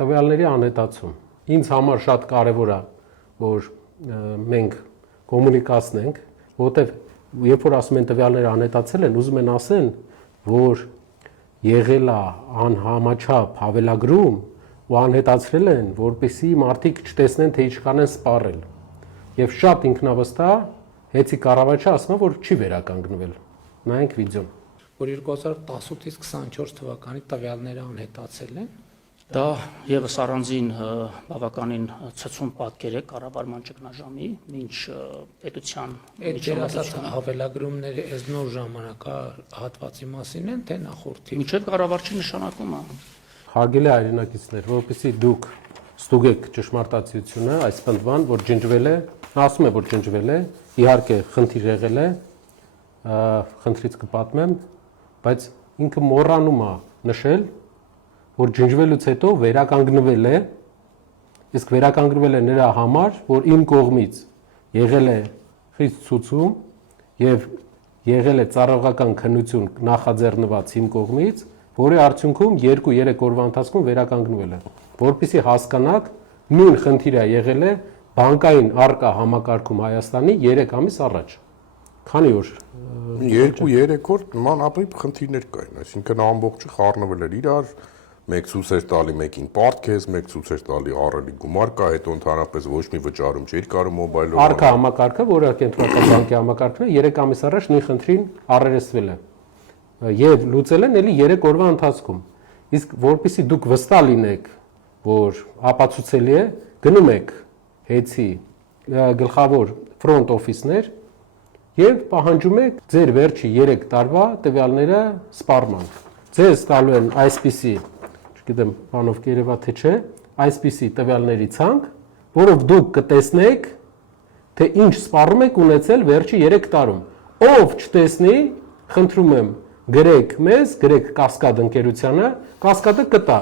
տվյալների անհետացում։ Ինձ համար շատ կարևոր է, որ մենք կոմունիկացնենք, որովհետև երբ որ ասում են տվյալները անհետացել են, ուզում են ասեն, որ եղել է անհամաչափ հավելագրում ու անհետացրել են, որպեսզի մարդիկ չտեսնեն, թե ինչքան են սպառել։ Եվ շատ ինքնավստահ Հեցի կառավարչը ասում է, որ չի վերականգնվել։ Նայենք վիդեոն։ Որ 2018-ից 24 թվականի տվյալները անհետացել են։ Դա եւս առանձին բավականին ցցուն պատկեր է կառավարման ճգնաժամի, ինչ պետության միջոցառումները հավելագրումները այս նոր ժամանակահատվածի մասին են, թե նախորդի։ Միջև կառավարչի նշանակումը։ Հարգելի հայրենակիցներ, որովհետեւ դուք ստուգեք ճշմարտացիությունը, այս պնդման, որ ջնջվել է, ասում է, որ ջնջվել է, իհարկե խնդիր եղել է, խնդրից կպատմեմ, բայց ինքը մոռանում է նշել, որ ջնջվելուց հետո վերականգնվել է, իսկ վերականգնվել է նրա համար, որ իմ կողմից եղել է խիստ ցուցում եւ եղել է ծառայողական քննություն նախաձեռնված իմ կողմից, որի արդյունքում 2-3 օրվա ընթացքում վերականգնվել է, որպեսզի հասկանաք, նույն խնդիրը եղել է բանկային արկա համակարգում Հայաստանի 3 ամիս առաջ։ Քանի օր 2-3 օր նման ապրիպ խնդիրներ կային, այսինքն ամբողջը խառնվել էր իրար, մեկ ցույց էր տալի մեկին պարտքես, մեկ ցույց էր տալի ահռելի գումար կա, հետո ընդհանրապես ոչ մի վճարում չէր կարող մոբայլով։ Արկա համակարգը, որը կենտրոնական բանկի համակարգն է, 3 ամիս առաջ նույն խնդրին առերեսվել է եւ լուծել են էլի 3 օրվա ընթացքում։ Իսկ որpիսի դուք վստահ լինեք, որ ապացուցելի է, գնում եք Հեցի գլխավոր ֆրոնտ օֆիսներ եւ պահանջում եք ձեր վերջի 3 տարվա տվյալները սպառման։ Ձեզ տալու են այսպիսի, չգիտեմ, բանով կերևա թե չէ, այսպիսի տվյալների ցանկ, որով դուք կտեսնեք, թե ինչ սպառում եք ունեցել վերջի 3 տարում։ Ով չտեսնի, խնդրում եմ, գրեք մեզ, գրեք Կասկադ ընկերությանը, Կասկադը կտա։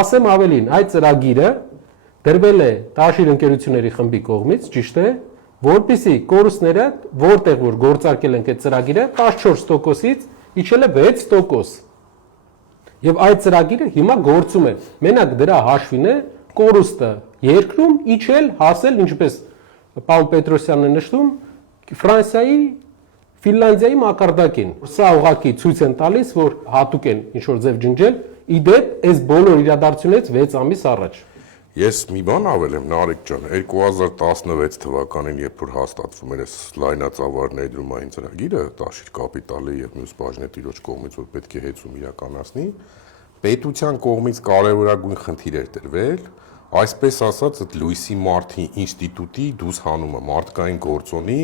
Ասեմ ավելին, այդ ծրագիրը դրվել է Տաշիր ընկերությունների խմբի կողմից, ճիշտ է, որպեսզի կորուստները, որտեղ որ գործարկել ենք այդ ծրագիրը, 14%-ից իջել է 6%։ Եվ այդ ծրագիրը հիմա գործում է։ Մենակ դրա հաշվին է կորուստը երկրում իջել, հասել, ինչպես պարոն Պետրոսյանն է նշում, Ֆրանսիայի, Ֆինլանդիայի մակարդակին։ Սա ուղղակի ցույց են տալիս, որ հատուկ են ինչ որ ձև ջնջել, իդեպ այս բոլոր իրադարձությունից 6 ամիս առաջ։ Ես մի բան ավելեմ, Նարեկ ջան, 2016 թվականին, երբ որ հաստատվում էր այս լայնածավալ ներդրումային ծրագիրը, Տաշիր կապիտալի եւ մյուս բաժնետիրոջ կողմից, որ պետք է հեծում իրականացնի, պետության կողմից կարևորագույն խնդիր էր տրվել, այսպես ասած, այդ Լուիսի Մարտի ինստիտուտի դուսհանումը, մարդկային գործոնի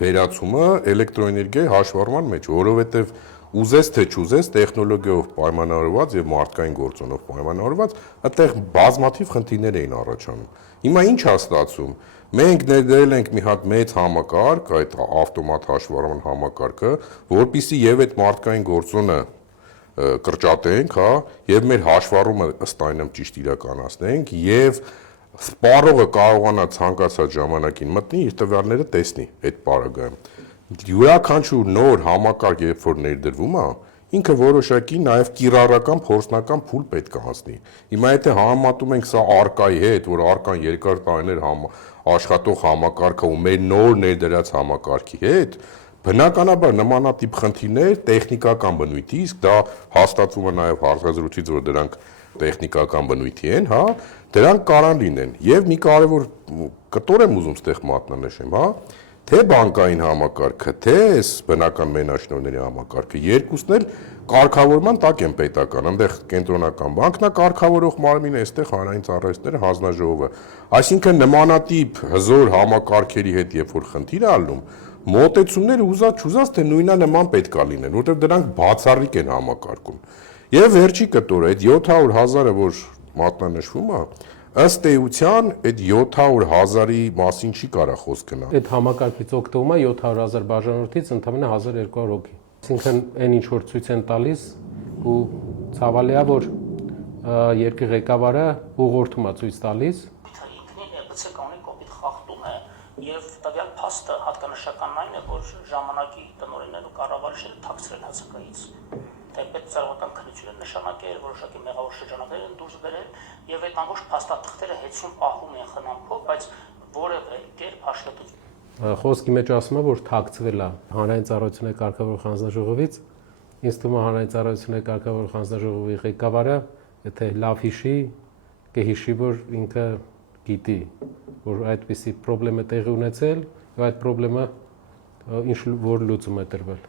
վերացումը էլեկտրոէներգիայի հաշվառման մեջ, որովհետեւ ուզես թե չուզես տեխնոլոգիայով պայմանավորված եւ մարդկային գործոնով պայմանավորված, այդտեղ բազմաթիվ խնդիրներ էին առաջանում։ Հիմա ինչ է ստացվում։ Մենք ներդրել ենք մի հատ մեծ համակարգ, այդ ավտոմատ հաշվառման համակարգը, որpիսի եւ այդ մարդկային գործոնը կրճատենք, հա, եւ մեր հաշվառումը ըստ այնմ ճիշտ իրականացնենք եւ սպառողը կարողանա ցանկացած ժամանակին մտնի իր տվյալները տեսնի այդ պարագայում։ Յուրաքանչյուր նոր համակարգ, երբ որ ներդրվում է, ինքը որոշակի նաև կիրառական փորձնական փուլ պետք է անցնի։ Հիմա եթե համեմատում ենք սա արկայի հետ, որ արկան երկար տարիներ աշխատող համակարգը ու մեր նոր ներդրած համակարգի հետ, բնականաբար նմանատիպ խնդիրներ տեխնիկական բնույթի, իսկ դա հաստատվում է նաև հարցազրույցից, որ դրանք տեխնիկական բնույթի են, հա, դրանք կարան լինեն։ Եվ մի կարևոր կտոր եմ ուզում ստեղ մատնանշեմ, հա, թե բանկային համակարգը, թե այս բնական մենաշնորհների համակարգը, երկուսն էլ կարգավորման տակ են պետական, այնտեղ կենտրոնական բանկն է կարգավորող մարմինը, այստեղ հանրային ծառայությունները հանձնաժողովը։ Այսինքն նմանատիպ հզոր համակարգերի հետ երբ որ խնդիր է ալնում, մոտեցումները ուզած թե նույնանման պետք է լինեն, որտեղ դրանք բացառիկ են համակարգում։ Եվ վերջի կտորը, այդ 700,000-ը, որ մատնանշվում է, ըստ էության այդ 700,000-ի մասին չի կարա խոսք գնալ։ Այդ համակարգից օգտվում է 700,000 բաժանորդից ընդամենը 1200 հոգի։ Այսինքն այն ինչ որ ցույց են տալիս ու ցավալի է որ երկրի ղեկավարը ուղղորդում է ցույց տալիս։ Ինքնին գցե կանոնի կոպիտ խախտում է եւ տվյալ փաստը հատկանշական այն է, որ ժամանակի տնօրեններն ու կառավարիչները թաքցրել հասակայից։ պետծառայական քննություն են նշանակել, որոշակի մեղավոր շրջանակներ են դուրս բերել եւ այդ ամբողջ փաստաթղթերը հետցում պահում են խնամքով, բայց որևէ կերպ հաշվետվություն Խոսքի մեջ ասում է, որ թաքցվել է հանրային ծառայությունների կարգավորող հանձնաժողովից, ինձ թվում է հանրային ծառայությունների կարգավորող հանձնաժողովի ղեկավարը, եթե լավ հիշի, կհիշի, որ ինքը գիտի, որ այդպիսի խնդրեմ է տեղի ունեցել, եւ այդ խնդրեմը ինչ որ լուծում է տրվել։